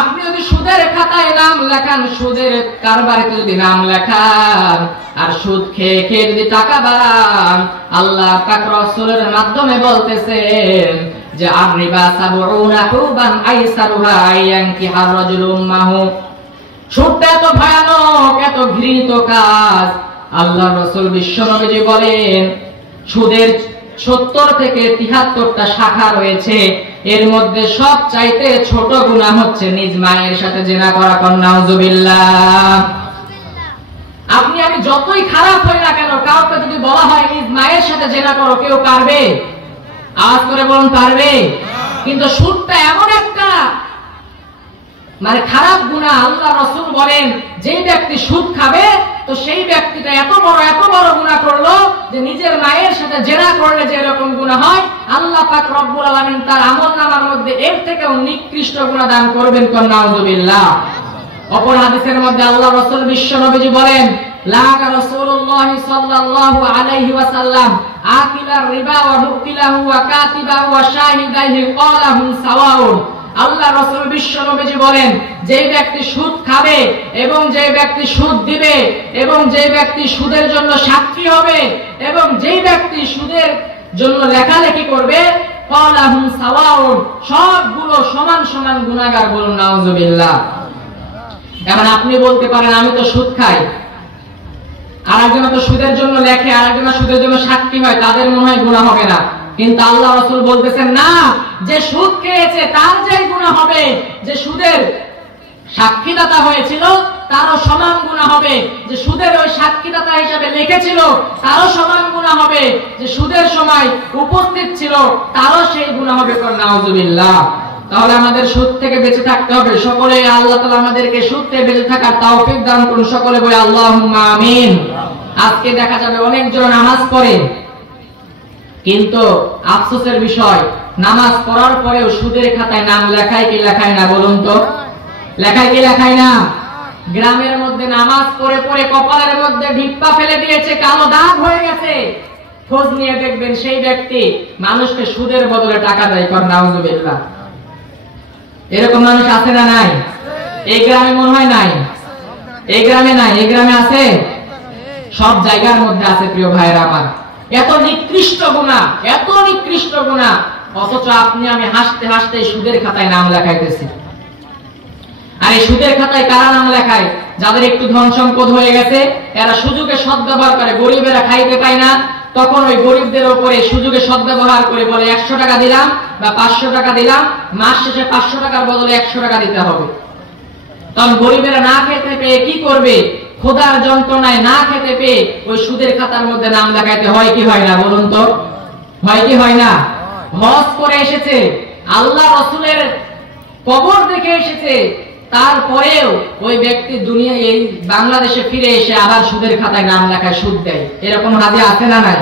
আপনি যদি সুদের খাতায় নাম লেখান, সুদের কারবারিতে যদি নাম লেখান, আর সুদ খেয়ে খেয়ে যদি টাকা বাড়ান, আল্লাহ পাক রাসূলের মাধ্যমে বলতেছেন যে আর-রিবা সাবউনা হুবান আইসারুহা আয়ানকিহার রাজুলু উম্মাহু। সুদটা এত ভয়ানক, এত ঘৃণিত কাজ। আল্লাহর রাসূল বিশ্বনবীজি বলেন সুদের 70 থেকে 73টা শাখা রয়েছে, এর মধ্যে সবচাইতে ছোট গুনাহ হচ্ছে নিজ মায়ের সাথে জিনা করা। নাউযুবিল্লাহ। আপনি আমি যতই খারাপ হই না কেন, কাউকে যদি বলা হয় নিজ মায়ের সাথে জিনা করো, কেউ পারবে? আওয়াজ করে বলুন, পারবে? কিন্তু সুদটা এমন একটা খারাপ গুনাহ, আল্লাহ রাসূল বলেন যে ব্যক্তি সুদ খাবে তো সেই ব্যক্তিটা এত বড় গুনাহ করলো যে নিজের মায়ের সাথে জিনা করলে যে এরকম গুনাহ হয়, আল্লাহ পাক রব্বুল আলামিন তার আমলনামার মধ্যে এর থেকেও নিকৃষ্ট গুনাহ দান করবেন। নাউযুবিল্লাহ। অপর হাদিসের মধ্যে আল্লাহ রাসূল বিশ্বনবীজি বলেন লাআনা রাসূলুল্লাহ সাল্লাল্লাহু আলাইহি ওয়াসাল্লাম আকিলার রিবা ওয়া মুকিলাহু ওয়া কাতিবাহু ওয়া শাহিদাইহি ক্বালাহুম সাওয়াউন। আল্লাহ রাসূল বিশ্বনবীজি বলেন যে ব্যক্তি সুদ খাবে এবং যে ব্যক্তি সুদ দিবে এবং যে ব্যক্তি সুদের জন্য সাক্ষী হবে এবং যে ব্যক্তি সুদের জন্য লেখালেখি করবে, ক্বালাহুম সাওয়াউন, সবগুলো সমান সমান গুনাহগার। বলুন নাউযুবিল্লাহ। এখন আপনি বলতে পারেন আমি তো সুদ খাই, আর একজন তো সুদের জন্য লেখে, আর একজন সুদের জন্য সাক্ষী হয়, তাদের মনে হয় গুনাহ হবে না। কিন্তু আল্লাহ রাসূল বলতেছেন না, যে সুদ খেয়েছে তার যে গুনাহ হবে, যে সুদের সাক্ষীদাতা হয়েছিল তারও সমান গুনাহ হবে, যে সুদের ওই সাক্ষীদাতা হিসেবে লিখেছিল তারও সমান গুনাহ হবে, যে সুদের সময় উপস্থিত ছিল তারও সেই গুনাহ হবে। নাউযুবিল্লাহ। তাহলে আমাদের সুদ থেকে বেঁচে থাকতে হবে। সকলে আল্লাহ তাআলা আমাদেরকে সুদ থেকে বেঁচে থাকার তৌফিক দান করুন। সকলে বলি আল্লাহুম্মা আমিন। আজকে দেখা যাবে অনেকজন নামাজ পড়ে, কিন্তু আফসোসের বিষয় নামাজ পড়ার পরেও সুদের খাতায় নাম লেখায় কি লেখায় না? বলুন তো, লেখায় কি লেখায় না? গ্রামের মধ্যে নামাজ পড়ে পড়ে কপালের মধ্যে ঢিপ্পা ফেলে দিয়েছে, কালো দাগ হয়ে গেছে। খোঁজ নিয়ে দেখবেন সেই ব্যক্তি মানুষকে সুদের বদলে টাকা দেয়। নাউযুবিল্লাহ। এরকম মানুষ আছে না নাই? এই গ্রামে মনে হয় নাই, এই গ্রামে নাই, এই গ্রামে আছে, সব জায়গার মধ্যে আছে। প্রিয় ভাইরা আমার, এত নিকৃষ্ট গুনাহ, এত নিকৃষ্ট গুনাহ, অথচ আপনি আমি হাসতে হাসতে সুদের খাতায় নাম লেখাইতেছি। আর এই সুদের খাতায় কারা নাম লেখায়? যাদের একটু ধন সম্পদ হয়ে গেছে, এরা সুযোগে সদ্ব্যবহার করে। গরিবেরা খাইতে পায় না, তখন ওই গরিবদের উপরে সুযোগে সদ্ব্যবহার করে বলে 100 টাকা দিলাম বা 500 টাকা দিলাম, মাস শেষে 500 টাকার বদলে 100 টাকা দিতে হবে। তখন গরিবেরা না খেতে পেয়ে কি করবে? খোদার যন্ত্রণায় না খেতে পেয়ে ওই সুদের খাতার মধ্যে নাম লেখাইতে হয় কি হয় না? বলুন তো, হয় কি হয় না? হজ করে এসেছে, আল্লাহ রাসূলের কবর দেখে এসেছে, তারপরেও ওই ব্যক্তি দুনিয়ায় এই বাংলাদেশে ফিরে এসে আবার সুদের খাতায় নাম লেখায়, সুদ দেয়। এরকম হাজি আছে না নাই?